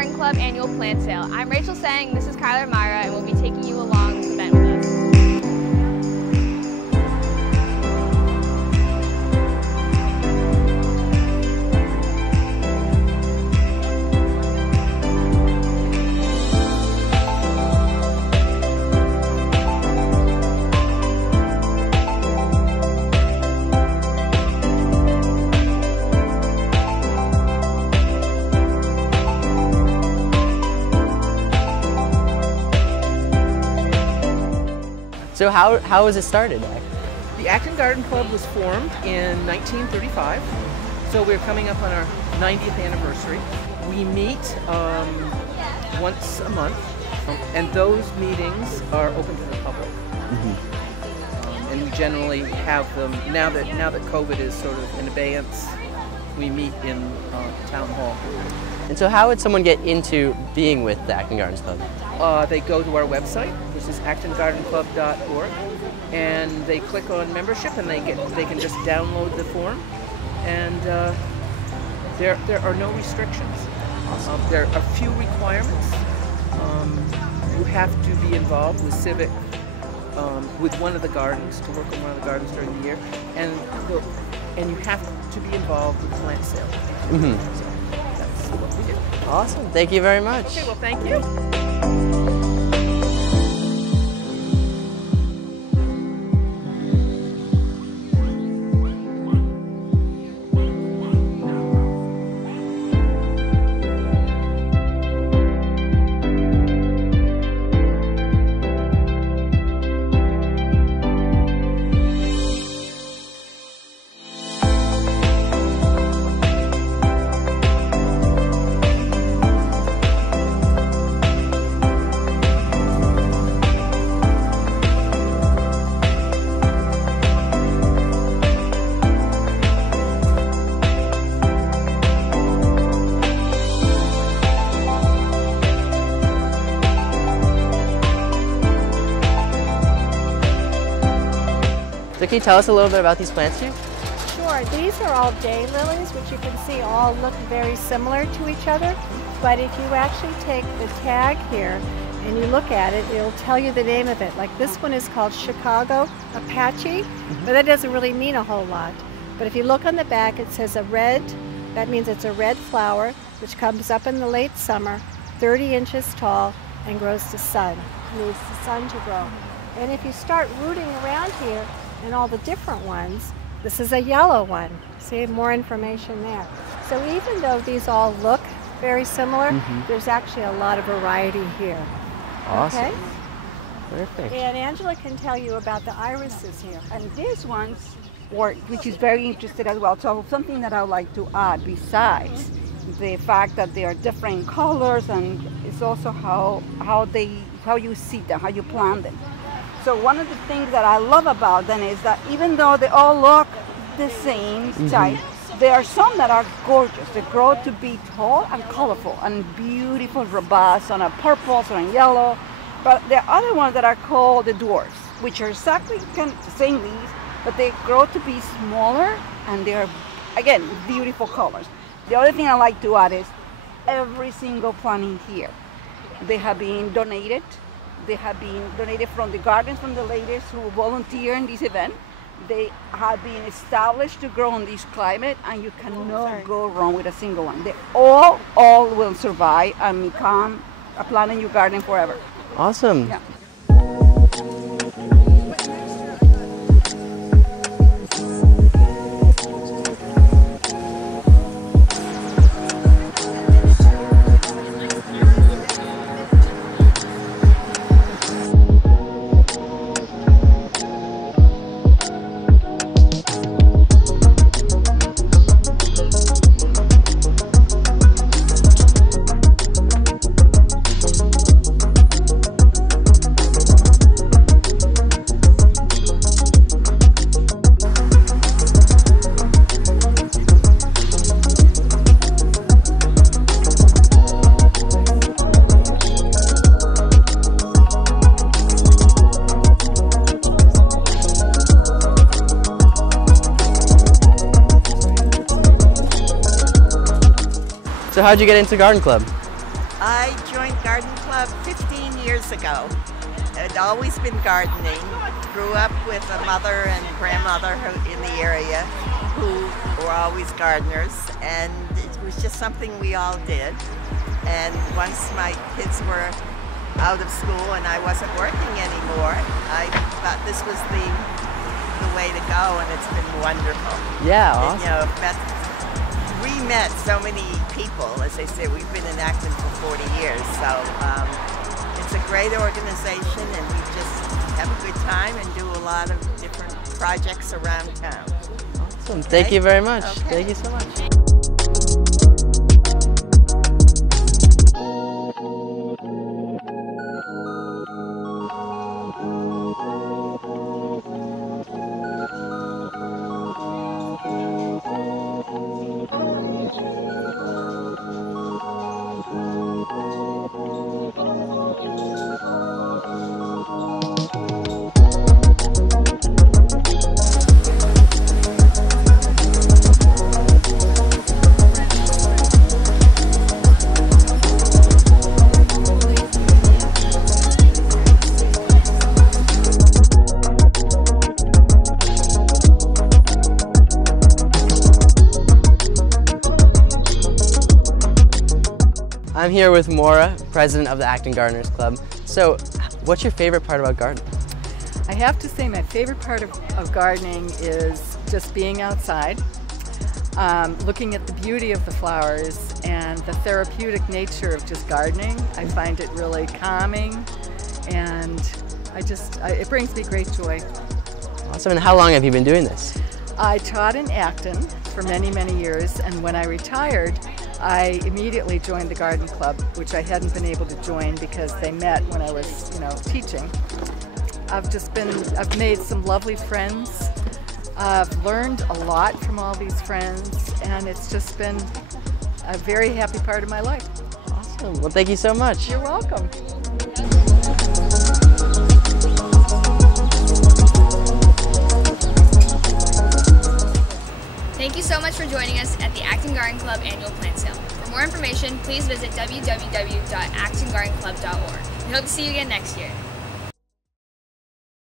Garden Club annual plant sale. I'm Rachel Tsang, this is Kyler Myra, and we'll be taking you along this event with us. So how was it started? The Acton Garden Club was formed in 1935, so we're coming up on our 90th anniversary. We meet once a month, and those meetings are open to the public. And we generally have them, now that COVID is sort of in abeyance, we meet in Town Hall. And so how would someone get into being with the Acton Gardens Club? They go to our website, which is actongardenclub.org, and they click on membership, and they can just download the form. And there are no restrictions. Awesome. There are a few requirements. You have to be involved with civic, with one of the gardens, to work on one of the gardens during the year, and you have to be involved with plant sale. So that's what we do. Awesome. Thank you very much. Okay, well, thank you. So can you tell us a little bit about these plants here? Sure. These are all daylilies, which you can see all look very similar to each other. But if you actually take the tag here and you look at it, it'll tell you the name of it. Like this one is called Chicago Apache, but that doesn't really mean a whole lot. But if you look on the back, it says a red. That means it's a red flower, which comes up in the late summer, 30 inches tall, and grows to sun. It needs the sun to grow. And if you start rooting around here, and all the different ones, this is a yellow one. See, more information there. So even though these all look very similar, there's actually a lot of variety here. Awesome. Okay? Perfect. And Angela can tell you about the irises here. And these ones, which is very interesting as well. So something that I would like to add besides the fact that they are different colors, and it's also how you see them, how you plant them. So one of the things that I love about them is that even though they all look the same type, there are some that are gorgeous. They grow to be tall and colorful and beautiful, robust, on a purple or on yellow. But there are other ones that are called the dwarfs, which are exactly kind of the same leaves, but they grow to be smaller, and they're, again, beautiful colors. The other thing I like to add is every single plant in here, they have been donated. They have been donated from the gardens, from the ladies who volunteer in this event. They have been established to grow in this climate, and you cannot go wrong with a single one. They all will survive and become a plant in your garden forever. Awesome. Yeah. So how'd you get into Garden Club? I joined Garden Club 15 years ago. I'd always been gardening. Grew up with a mother and grandmother in the area who were always gardeners, and it was just something we all did. And once my kids were out of school and I wasn't working anymore, I thought this was the way to go, and it's been wonderful. Yeah, awesome. And, you know, we met so many people. As I say, we've been in Acton for 40 years, so it's a great organization, and we just have a good time and do a lot of different projects around town. Awesome. Thank you very much. Okay. Thank you so much. I'm here with Maura, president of the Acton Gardeners Club. So, what's your favorite part about gardening? I have to say my favorite part of gardening is just being outside, looking at the beauty of the flowers and the therapeutic nature of just gardening. I find it really calming, and it brings me great joy. Awesome. And how long have you been doing this? I taught in Acton for many, many years, and when I retired, I immediately joined the garden club, which I hadn't been able to join because they met when I was, teaching. I've made some lovely friends. I've learned a lot from all these friends, and it's just been a very happy part of my life. Awesome. Well, thank you so much. You're welcome. Thank you so much for joining us at the Acton Garden Club annual plant sale. For more information, please visit www.actongardenclub.org. We hope to see you again next year.